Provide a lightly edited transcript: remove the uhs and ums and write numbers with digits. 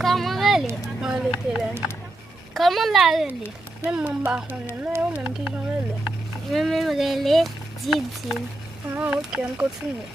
Comment elle est? Moi, elle était là. Comment la relais? Même mon baron, non, même qui j'en relais. Même relais, dit-il. Ah, ok, on continue.